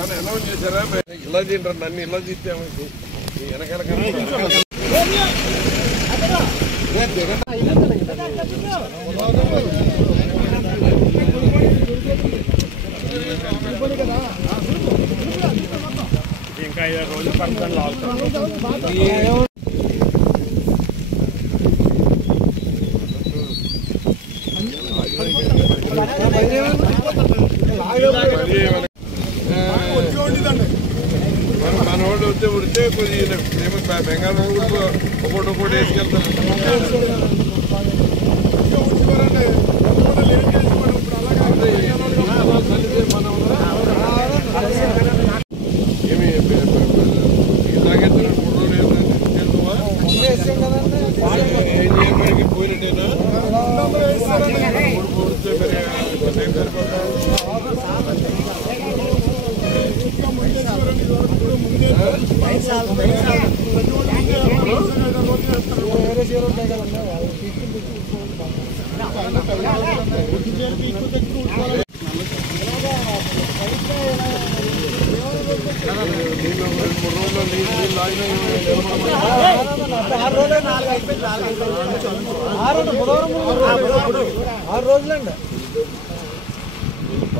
ఏమైనా అనౌన్స్ చేశారా? ఇలా తింటారు నన్ను ఇలా తీస్తామని వెనకాల ఇంకా 5 రోజులు పడుతుంది లాగుతాం. మన వాళ్ళు వచ్చే ఉడితే కొద్దిగా బెంగాళూరు ఒకటి వేసుకెళ్తారు. ఏమి ఇలాగెత్తారు 3 రోజులు ఏం చేయడానికి పోయినట్టేనా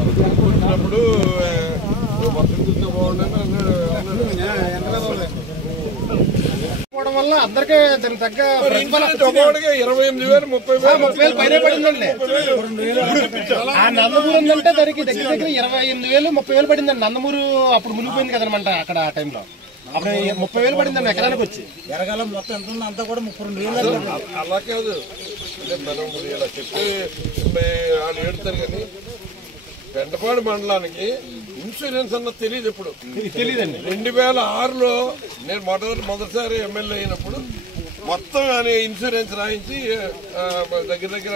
వచ్చినప్పుడు మొత్తం చూస్తే బాగుండని అన్నాడు. వల్ల అందరికీ దాని తగ్గ 28,000 30,000 పైన పడిందండి. ఆ నందమూరు ఉందంటే దానికి దగ్గర దగ్గర 28,000 30,000 పడిందండి. నందమూరు అప్పుడు మునిగిపోయింది కదనమాట. అక్కడ ఆ టైంలో అప్పుడు 30,000 పడిందండి ఎకరానికి వచ్చి. ఎరగాలం మొత్తం ఎంత ఉంది అంతా కూడా 32,000. అలా కాదు అంటే మనం ఇలా చెప్పి వాళ్ళు ఏడుతారు కానీ పెంటపాడు మండలానికి ఇన్సూరెన్స్ అన్నది తెలియదు. ఎప్పుడు తెలియదండి. 2006లో నేను మొదటిసారి ఎమ్మెల్యే అయినప్పుడు మొత్తం అని ఇన్సూరెన్స్ రాయించి దగ్గర దగ్గర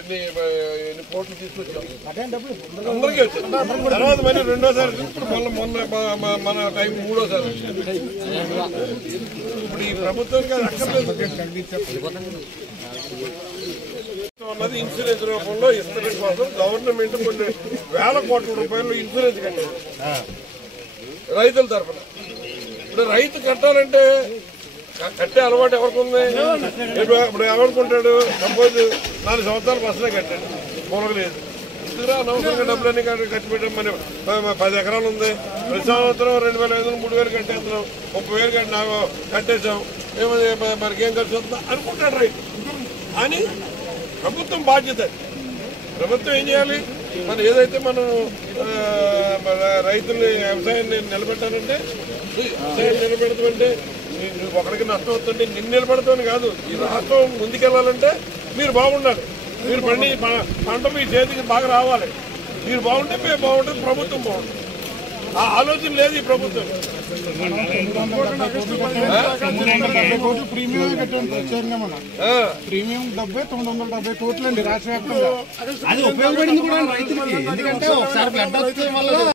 ఎన్ని కోట్లు తీసుకొచ్చాం. అందరికీ వచ్చింది. తర్వాత మళ్ళీ రెండోసారి ఇప్పుడు మొన్న మన టైం 3వసారి ఇప్పుడు ఈ ప్రభుత్వానికి అది అక్కర్లేదు. అన్నది ఇన్సూరెన్స్ రూపంలో ఇన్సూరెన్స్ కోసం గవర్నమెంట్ కొన్ని వేల కోట్ల రూపాయలు ఇన్సూరెన్స్ కట్టారు రైతుల తరఫున. ఇప్పుడు రైతు కట్టాలంటే కట్టే అలవాటు ఎవరికి ఉంది? ఇప్పుడు ఎవరుకుంటాడు? సపోజ్ 4 సంవత్సరాలు ఫస్ట్నే కట్టాడు, మొలగలేదు. ఇందులో అనవసరంగా డబ్బులన్నీ ఖర్చు పెట్టాం. మన 10 ఎకరాలు ఉంది. ప్రతి సంవత్సరం 2,500 3,000 కట్టేస్తున్నాం, 30,000 కట్టేసాం. ఏమది మనకేం ఖర్చు అవుతుందా అనుకుంటాడు రైతు. అని ప్రభుత్వం బాధ్యత. ప్రభుత్వం ఏం చేయాలి? మనం ఏదైతే మనం రైతుల్ని వ్యవసాయాన్ని నిలబెట్టాలంటే వ్యవసాయం నిలబెడతామంటే నువ్వు ఒకరికి నష్టం వస్తుంటే నిన్ను నిలబెడతామని కాదు. ఈ రాష్ట్రం ముందుకెళ్లాలంటే మీరు బాగుండాలి. మీరు పంట మీ చేతికి బాగా రావాలి. మీరు బాగుంటే మేము బాగుంటుంది, ప్రభుత్వం బాగుంటుంది. ఆ ఆలోచన లేదు ఈ ప్రభుత్వం. ప్రీమియం ప్రీమియం 970 కోట్లు అండి రాష్ట్ర వ్యాప్తంగా. అది ఉపయోగపడింది కూడా రైతులకి. ఎందుకంటే ఒకసారి బ్లడ్ వల్ల